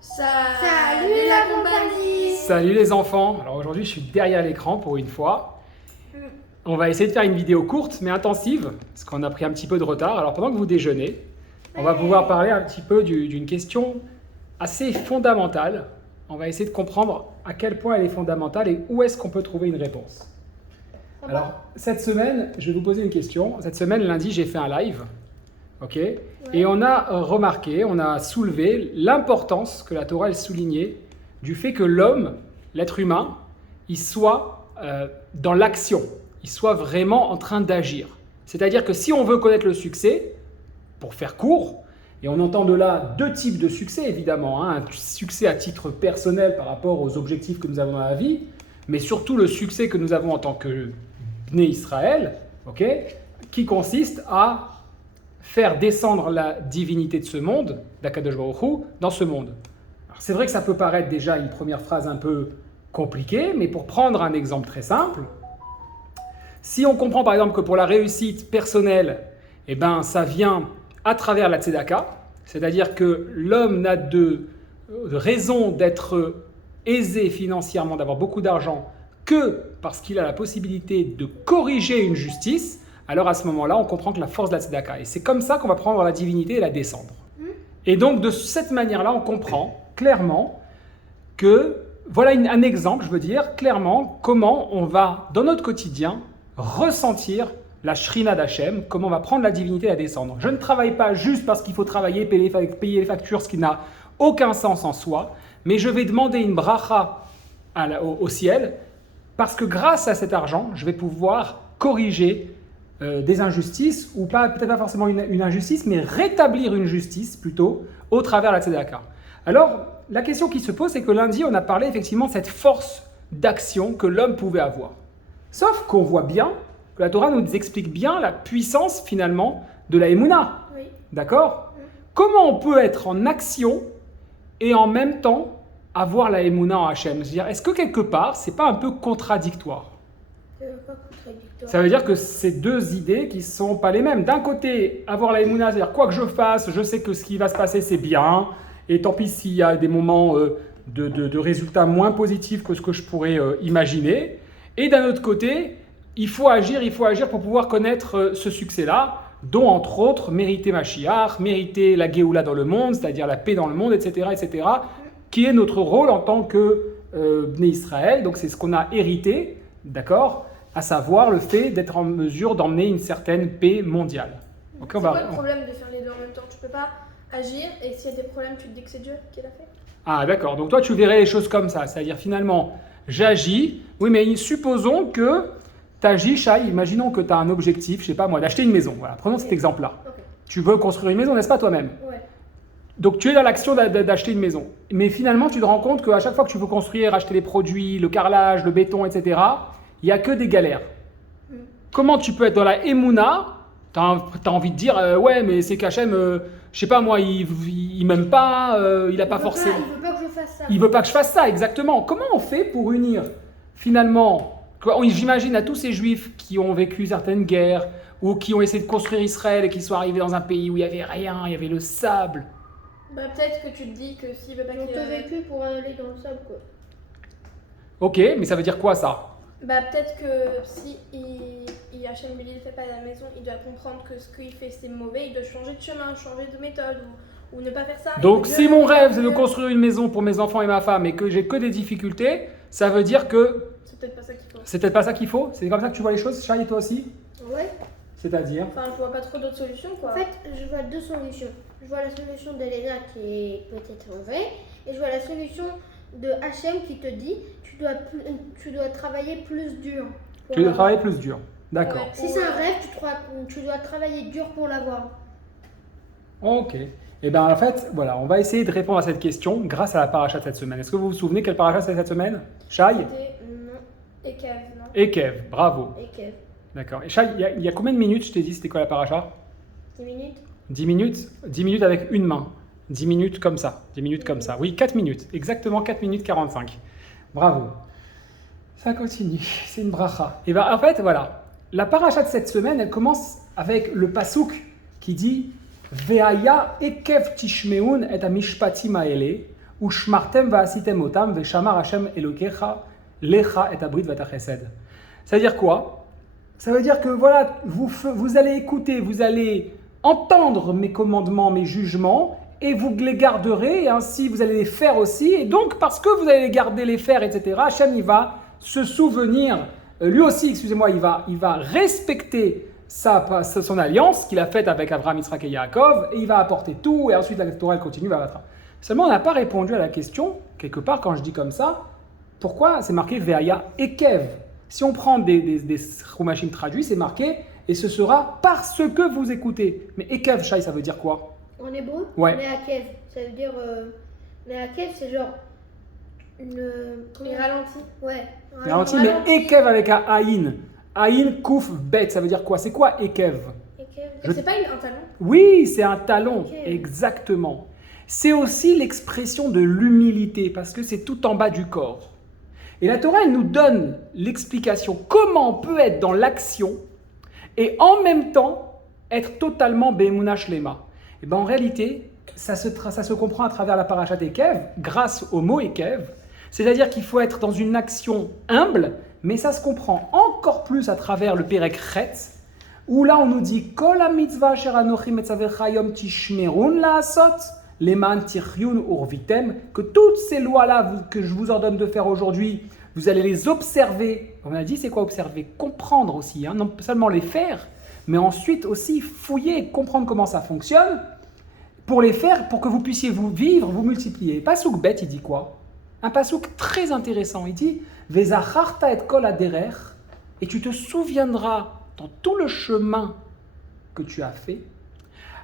Salut la compagnie. Salut les enfants. Alors aujourd'hui, je suis derrière l'écran pour une fois. On va essayer de faire une vidéo courte mais intensive, parce qu'on a pris un petit peu de retard. Alors pendant que vous déjeunez, on va pouvoir parler un petit peu d'une question assez fondamentale. On va essayer de comprendre à quel point elle est fondamentale et où est-ce qu'on peut trouver une réponse. Alors cette semaine, je vais vous poser une question. Cette semaine, lundi, j'ai fait un live. Ok. Et on a remarqué, on a soulevé l'importance que la Torah elle soulignait du fait que l'homme, l'être humain, il soit dans l'action, il soit vraiment en train d'agir. C'est-à-dire que si on veut connaître le succès, pour faire court, et on entend de là deux types de succès évidemment, hein, un succès à titre personnel par rapport aux objectifs que nous avons dans la vie, mais surtout le succès que nous avons en tant que Bnei Israël, ok, qui consiste à faire descendre la divinité de ce monde, d'Akadosh Baruch Hu, dans ce monde. Alors c'est vrai que ça peut paraître déjà une première phrase un peu compliquée, mais pour prendre un exemple très simple, si on comprend par exemple que pour la réussite personnelle, eh ben, ça vient à travers la tzedaka, c'est-à-dire que l'homme n'a de raison d'être aisé financièrement, d'avoir beaucoup d'argent, que parce qu'il a la possibilité de corriger une justice. Alors à ce moment-là, on comprend que la force de la tzedaka. Et c'est comme ça qu'on va prendre la divinité et la descendre. Et donc de cette manière-là, on comprend clairement que, voilà un exemple, je veux dire, clairement, comment on va, dans notre quotidien, ressentir la shrina d'Hachem, comment on va prendre la divinité et la descendre. Je ne travaille pas juste parce qu'il faut travailler, payer les factures, ce qui n'a aucun sens en soi, mais je vais demander une bracha au ciel, parce que grâce à cet argent, je vais pouvoir corriger des injustices, ou pas, peut-être pas forcément une injustice, mais rétablir une justice plutôt au travers de la tzedaka. Alors, la question qui se pose, c'est que lundi, on a parlé effectivement de cette force d'action que l'homme pouvait avoir. Sauf qu'on voit bien que la Torah nous explique bien la puissance finalement de la Emouna. Oui. D'accord ? Comment on peut être en action et en même temps avoir la Emouna en Hachem ? C'est-à-dire, est-ce que quelque part, c'est pas un peu contradictoire ? Ça veut dire que c'est deux idées qui ne sont pas les mêmes. D'un côté, avoir la Emouna, c'est-à-dire quoi que je fasse, je sais que ce qui va se passer, c'est bien. Et tant pis s'il y a des moments de résultats moins positifs que ce que je pourrais imaginer. Et d'un autre côté, il faut agir pour pouvoir connaître ce succès-là, dont entre autres mériter Mashiach, mériter la Géoula dans le monde, c'est-à-dire la paix dans le monde, etc., qui est notre rôle en tant que Bnei Israël. Donc c'est ce qu'on a hérité, d'accord ? À savoir le fait d'être en mesure d'emmener une certaine paix mondiale. Okay, c'est quoi le problème de faire les deux en même temps ? Tu ne peux pas agir et s'il y a des problèmes, tu te dis que c'est Dieu qui l'a fait ? Ah d'accord, donc toi tu verrais les choses comme ça, c'est-à-dire finalement j'agis, oui mais supposons que tu agis, Shai, imaginons que tu as un objectif, je sais pas moi, d'acheter une maison, voilà, prenons cet exemple-là. Okay. Tu veux construire une maison, n'est-ce pas toi-même ? Ouais. Donc tu es dans l'action d'acheter une maison, mais finalement tu te rends compte qu'à chaque fois que tu veux construire, acheter les produits, le carrelage, le béton, etc., il n'y a que des galères. Comment tu peux être dans la Emouna ? Tu as envie de dire, ouais, mais c'est qu'Hachem, je sais pas moi, il m'aime pas, il a pas forcément. Il veut pas que je fasse ça. Il veut pas que je fasse ça, exactement. Comment on fait pour unir, finalement, j'imagine à tous ces juifs qui ont vécu certaines guerres, ou qui ont essayé de construire Israël et qui sont arrivés dans un pays où il n'y avait rien, il y avait le sable. Bah peut-être que tu te dis que s'il veut pas qu'il ait vécu pour aller dans le sable, quoi. Ok, mais ça veut dire quoi ça ? Bah peut-être que si Hachem ne fait pas la maison, il doit comprendre que ce qu'il fait c'est mauvais, il doit changer de chemin, changer de méthode ou ne pas faire ça. Donc si mon rêve c'est de construire une maison pour mes enfants et ma femme et que j'ai que des difficultés, ça veut dire que... C'est peut-être pas ça qu'il faut. C'est peut-être pas ça qu'il faut ? C'est comme ça que tu vois les choses, Shai, et toi aussi ? Ouais. C'est-à-dire ? Enfin je vois pas trop d'autres solutions quoi. En fait je vois deux solutions. Je vois la solution d'Elena qui est peut-être vraie et je vois la solution de Hachem qui te dit tu dois travailler plus dur. Tu dois travailler plus dur, d'accord. Si c'est un rêve, tu dois travailler dur pour l'avoir. Ok. Et bien en fait, voilà, on va essayer de répondre à cette question grâce à la paracha de cette semaine. Est-ce que vous vous souvenez quelle paracha c'est cette semaine ? Shai ? Non. Ekev, non ? Ekev, bravo. Ekev. D'accord. Et Shai, il y a combien de minutes je t'ai dit c'était quoi la paracha ? 10 minutes. 10 minutes ? 10 minutes avec une main. 10 minutes comme ça. 10 minutes comme ça. Oui, 4 minutes. Exactement 4 minutes 45. Bravo. Ça continue. C'est une bracha. Et bien en fait, voilà. La paracha de cette semaine, elle commence avec le pasouk qui dit Ve'aya ekev tishmeun et amishpatim haele Ushmartem va'asitem otam ve'shamar Hashem Elokecha lecha et abrit vatachesed. Ça veut dire quoi? Ça veut dire que voilà, vous allez écouter, vous allez entendre mes commandements, mes jugements, et vous les garderez, et ainsi vous allez les faire aussi. Et donc, parce que vous allez les garder, les faire, etc., Hachem, il va se souvenir, lui aussi, excusez-moi, il va respecter son alliance qu'il a faite avec Abraham, Yitzhak et Yaakov, et il va apporter tout, et ensuite la Torah elle continue, va battre. Seulement, on n'a pas répondu à la question, quelque part, quand je dis comme ça, pourquoi c'est marqué Ve'aya Ekev? Si on prend des Chumashim traduits, c'est marqué, et ce sera parce que vous écoutez. Mais Ekev, Shai, ça veut dire quoi? En hébreu, Ouais. Me'akev, ça veut dire. Me'akev, c'est genre. Il ralentit. Ouais. Garanti, mais Ekev avec un Aïn. Aïn, Kouf, Bet, ça veut dire quoi? C'est quoi Ekev? Ekev. C'est pas un talon? Oui, c'est un talon, Ok. exactement. C'est aussi l'expression de l'humilité, parce que c'est tout en bas du corps. Et la Torah, elle nous donne l'explication comment on peut être dans l'action et en même temps être totalement Be'emunah Shlema. Et ben en réalité, ça se comprend à travers la parashat Ekev, grâce au mot Ekev. C'est-à-dire qu'il faut être dans une action humble, mais ça se comprend encore plus à travers le Perek Chetz, où là on nous dit Kol ha-mitzvah asher anochi metzavecha hayom tishmerun la'asot leman tichyun urvitem, que toutes ces lois-là que je vous ordonne de faire aujourd'hui, vous allez les observer. On a dit c'est quoi observer? Comprendre aussi, hein, non seulement les faire, mais ensuite aussi fouiller, comprendre comment ça fonctionne, pour les faire, pour que vous puissiez vous vivre, vous multiplier. Pasuk bet, il dit quoi? Un pasuk très intéressant, il dit Vezacharta et kol haderer, et tu te souviendras dans tout le chemin que tu as fait,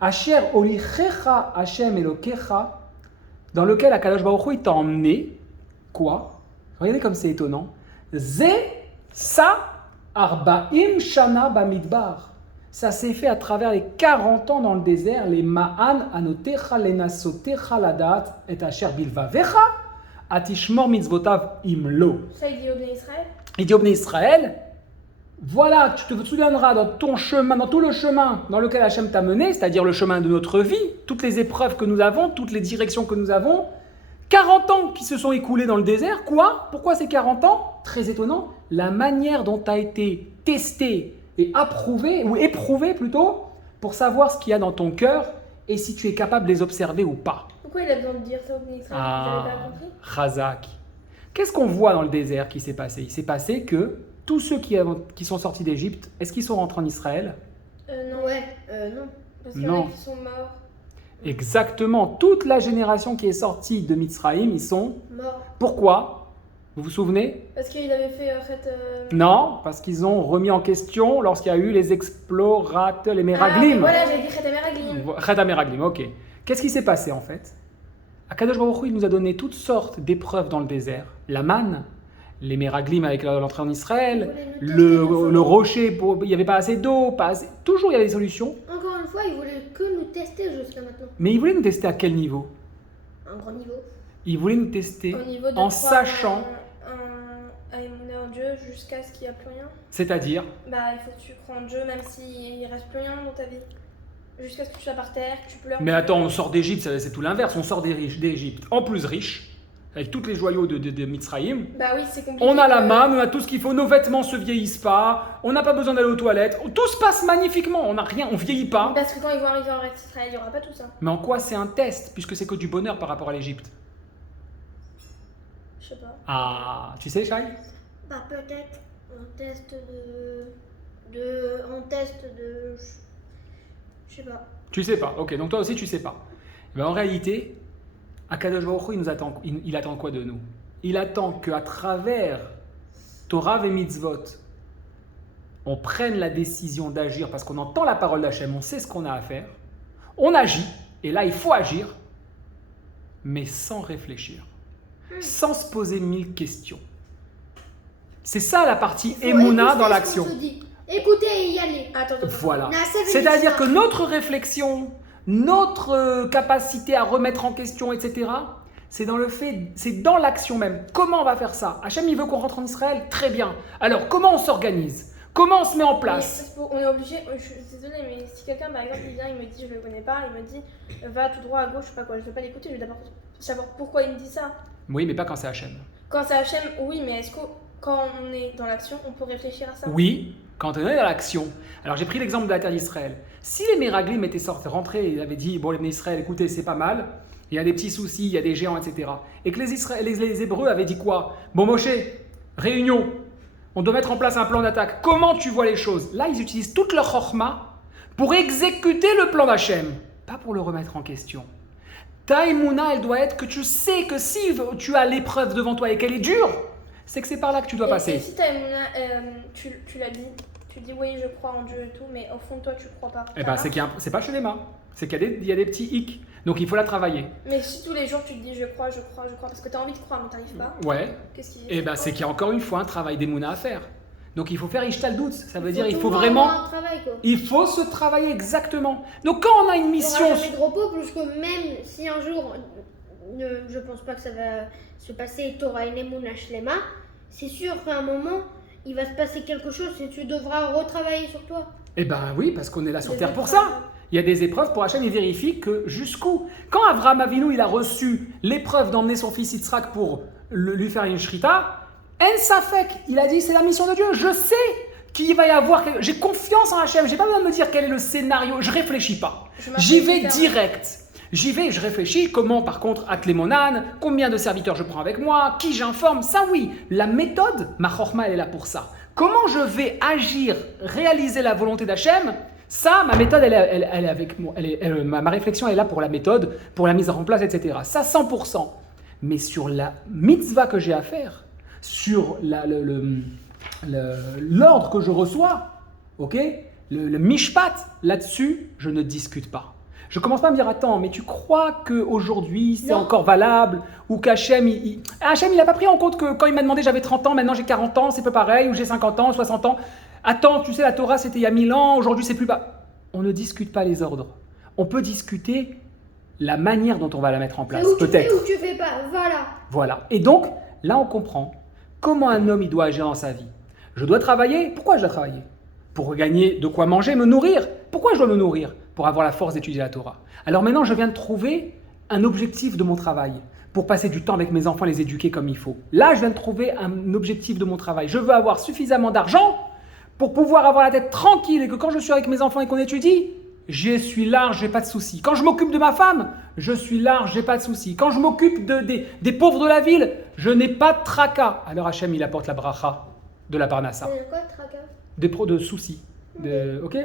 Asher olichecha Hashem Elokecha, dans lequel Akadosh Baruch Hu il t'a emmené, quoi? Regardez comme c'est étonnant. Ze sa arba'im shana bamidbar. Ça s'est fait à travers les 40 ans dans le désert, les ma'an anotecha lenasotecha ladat et asher bilvavecha atishmor mitzvotav imlo. Ça, il dit au Bnei Israël. Il dit au Bnei Israël, voilà, tu te souviendras dans ton chemin, dans tout le chemin dans lequel Hachem t'a mené, c'est-à-dire le chemin de notre vie, toutes les épreuves que nous avons, toutes les directions que nous avons, 40 ans qui se sont écoulés dans le désert, quoi? Pourquoi ces 40 ans? Très étonnant, la manière dont tu as été testé et approuvé, ou éprouvé plutôt, pour savoir ce qu'il y a dans ton cœur et si tu es capable de les observer ou pas. Pourquoi il a besoin de dire ça au Bnei Israël? Vous avez pas compris? Chazak. Qu'est-ce qu'on voit dans le désert qui s'est passé? Il s'est passé que tous ceux qui sont sortis d'Égypte, est-ce qu'ils sont rentrés en Israël? Non. Ouais, non. Parce qu'il y en Non. a qui sont morts. Exactement. Toute la génération qui est sortie de Mitzraïm, ils sont... Mort. Pourquoi? Vous vous souvenez? Parce qu'il avait fait Non, parce qu'ils ont remis en question lorsqu'il y a eu les explorateurs, les Ah, Meraglim. voilà, j'ai dit Chet Meraglim. Chet Meraglim, ok. Qu'est-ce qui s'est passé en fait? Akadosh Baruch Hu, il nous a donné toutes sortes d'épreuves dans le désert. La manne, les Meraglim avec l'entrée en Israël, Il voulait nous tester le rocher, il n'y avait pas assez d'eau, toujours il y avait des solutions. Encore une fois, il voulait que nous tester jusqu'à maintenant. Mais il voulait nous tester à quel niveau? Un grand niveau. Il voulait nous tester Au niveau de en croire sachant, à émouner en Dieu jusqu'à ce qu'il n'y a plus rien. c'est-à-dire, Bah, il faut que tu crois en Dieu même s'il ne reste plus rien dans ta vie. Jusqu'à ce que tu sois par terre, que tu pleures. mais attends, on sort d'Égypte, c'est tout l'inverse, on sort d'Égypte en plus riche, avec tous les joyaux de Mitzraïm. Bah oui, c'est compliqué. On a la manne, on a tout ce qu'il faut, nos vêtements se vieillissent pas, on n'a pas besoin d'aller aux toilettes, tout se passe magnifiquement, on n'a rien, on vieillit pas. Parce que quand ils vont arriver en reste Israël, il n'y aura pas tout ça. Mais en quoi c'est un test, puisque c'est que du bonheur par rapport à l'Égypte? Je sais pas. Ah, tu sais, Shai? Bah peut-être un test je sais pas. Tu sais pas, ok, donc toi aussi tu sais pas. Mais en réalité, Akadosh Baruch Hu, il attend quoi de nous? Il attend qu'à travers Torah et Mitzvot, on prenne la décision d'agir parce qu'on entend la parole d'Hachem, on sait ce qu'on a à faire, on agit, et là il faut agir, mais sans réfléchir, sans se poser 1000 questions. C'est ça la partie Faut Emouna écouter dans ce l'action. qu'on se dit. Écoutez et y aller. Attends. Voilà. Na'aseh C'est-à-dire que v'nishma. notre réflexion, notre capacité à remettre en question, etc., c'est dans le fait, c'est dans l'action même. Comment on va faire ça? Hachem, il veut qu'on rentre en Israël? Très bien. Alors, comment on s'organise? Comment on se met en place? On est obligé, je suis désolée, mais si quelqu'un par exemple il vient, il me dit je le connais pas, il me dit va tout droit à gauche, je sais pas quoi, je vais pas l'écouter, je vais d'abord savoir pourquoi il me dit ça. Oui, mais pas quand c'est Hachem. Quand c'est Hachem, oui, mais est-ce que quand on est dans l'action, on peut réfléchir à ça? Oui, quand on est dans l'action. Alors j'ai pris l'exemple de la terre d'Israël. Si les Méraglim étaient rentrés et avaient dit, bon les Israël, écoutez, c'est pas mal, il y a des petits soucis, il y a des géants, etc. Et que les Hébreux avaient dit quoi? Bon Moshe, réunion, on doit mettre en place un plan d'attaque. Comment tu vois les choses? Là, ils utilisent toute leur chorma pour exécuter le plan d'Hachem, pas pour le remettre en question. Ta émouna, elle doit être que tu sais que si tu as l'épreuve devant toi et qu'elle est dure, c'est que c'est par là que tu dois passer. Et si ta émouna, tu l'as dit, tu dis oui, je crois en Dieu et tout, mais au fond de toi, tu crois pas. Eh ben, c'est pas chez les mains, c'est qu'il y a des petits hicks, donc il faut la travailler. Mais si tous les jours tu te dis je crois, parce que tu as envie de croire mais t'arrives pas, Ouais, qu'est-ce qui eh ben, c'est qu'il y a encore une fois un travail d'émouna à faire. Donc il faut faire Ishtal Doutz, ça veut dire il faut toujours vraiment. avoir un travail, quoi. Il faut se travailler exactement. Donc quand on a une Il n'y mission. aura jamais de repos, parce que même si un jour, je pense pas que ça va se passer, tu auras une émouna shlema, c'est sûr qu'à un moment, il va se passer quelque chose et tu devras retravailler sur toi. Eh ben oui, parce qu'on est là sur Des terre pour épreuves. ça. Il y a des épreuves pour Hachem, il vérifie que jusqu'où. Quand Avraham Avinu il a reçu l'épreuve d'emmener son fils Yitzhak pour lui faire une shrita, En Safek, il a dit c'est la mission de Dieu, je sais qu'il va y avoir, j'ai confiance en Hachem, j'ai pas besoin de me dire quel est le scénario, je réfléchis pas. J'y vais direct. J'y vais, je réfléchis, comment par contre, Atlemonan, combien de serviteurs je prends avec moi, qui j'informe, ça oui. La méthode, ma chorma, elle est là pour ça. Comment je vais agir, réaliser la volonté d'Hachem, ça, ma méthode, elle est avec moi. Ma réflexion est là pour la méthode, pour la mise en place, etc. Ça, 100%. Mais sur la mitzvah que j'ai à faire, sur l'ordre que je reçois, ok, le mishpat, là-dessus, je ne discute pas. Je commence pas à me dire, attends, mais tu crois qu'aujourd'hui c'est encore valable? Ou qu'Hachem, Hachem, il n'a pas pris en compte que quand il m'a demandé j'avais 30 ans, maintenant j'ai 40 ans, c'est pas pareil, ou j'ai 50 ans, 60 ans. Attends, tu sais, la Torah c'était il y a 1000 ans, aujourd'hui c'est plus bas. On ne discute pas les ordres. On peut discuter la manière dont on va la mettre en place, peut-être. Tu fais ou tu fais pas, voilà. Voilà. Et donc, là on comprend comment un homme il doit agir dans sa vie. Je dois travailler. Pourquoi je dois travailler? Pour gagner de quoi manger, me nourrir. Pourquoi je dois me nourrir? Pour avoir la force d'étudier la Torah. Alors maintenant, je viens de trouver un objectif de mon travail, pour passer du temps avec mes enfants, les éduquer comme il faut. Là, je viens de trouver un objectif de mon travail. Je veux avoir suffisamment d'argent pour pouvoir avoir la tête tranquille et que quand je suis avec mes enfants et qu'on étudie, je suis large, j'ai pas de soucis. Quand je m'occupe de ma femme, je suis large, j'ai pas de soucis. Quand je m'occupe des pauvres de la ville, je n'ai pas de tracas. Alors Hachem, il apporte la bracha de la parnassa. C'est quoi, tracas? De soucis, ok,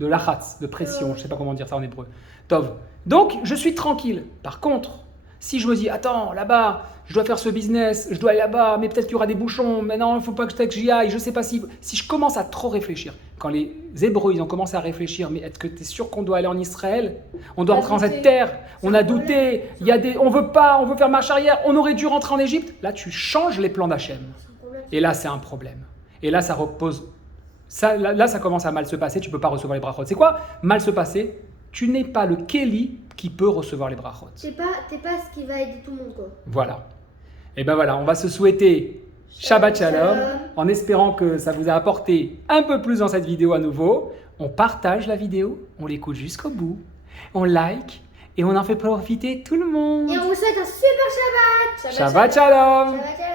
de lachatz, de pression, je sais pas comment dire ça en hébreu. Tov. Donc, je suis tranquille. Par contre, si je me dis, attends, là-bas, je dois faire ce business, je dois aller là-bas, mais peut-être qu'il y aura des bouchons, mais non, il ne faut pas que j'y aille, je sais pas si je commence à trop réfléchir. Quand les Hébreux, ils ont commencé à réfléchir, mais est-ce que tu es sûr qu'on doit aller en Israël? On doit rentrer dans cette terre, on a douté, on veut pas, on veut faire marche arrière, on aurait dû rentrer en Égypte. Là, tu changes les plans d'Hachem. Et là, c'est un problème. Et là, ça repose. Là, ça commence à mal se passer, tu ne peux pas recevoir les brachot. C'est quoi mal se passer? Tu n'es pas le Kéli qui peut recevoir les brachot. T'es pas ce qui va aider tout le monde, quoi. Voilà. Et ben voilà, on va se souhaiter Shabbat Shalom, en espérant que ça vous a apporté un peu plus dans cette vidéo à nouveau. On partage la vidéo, on l'écoute jusqu'au bout, on like et on en fait profiter tout le monde. Et on vous souhaite un super Shabbat. Shabbat Shalom. Shabbat shalom.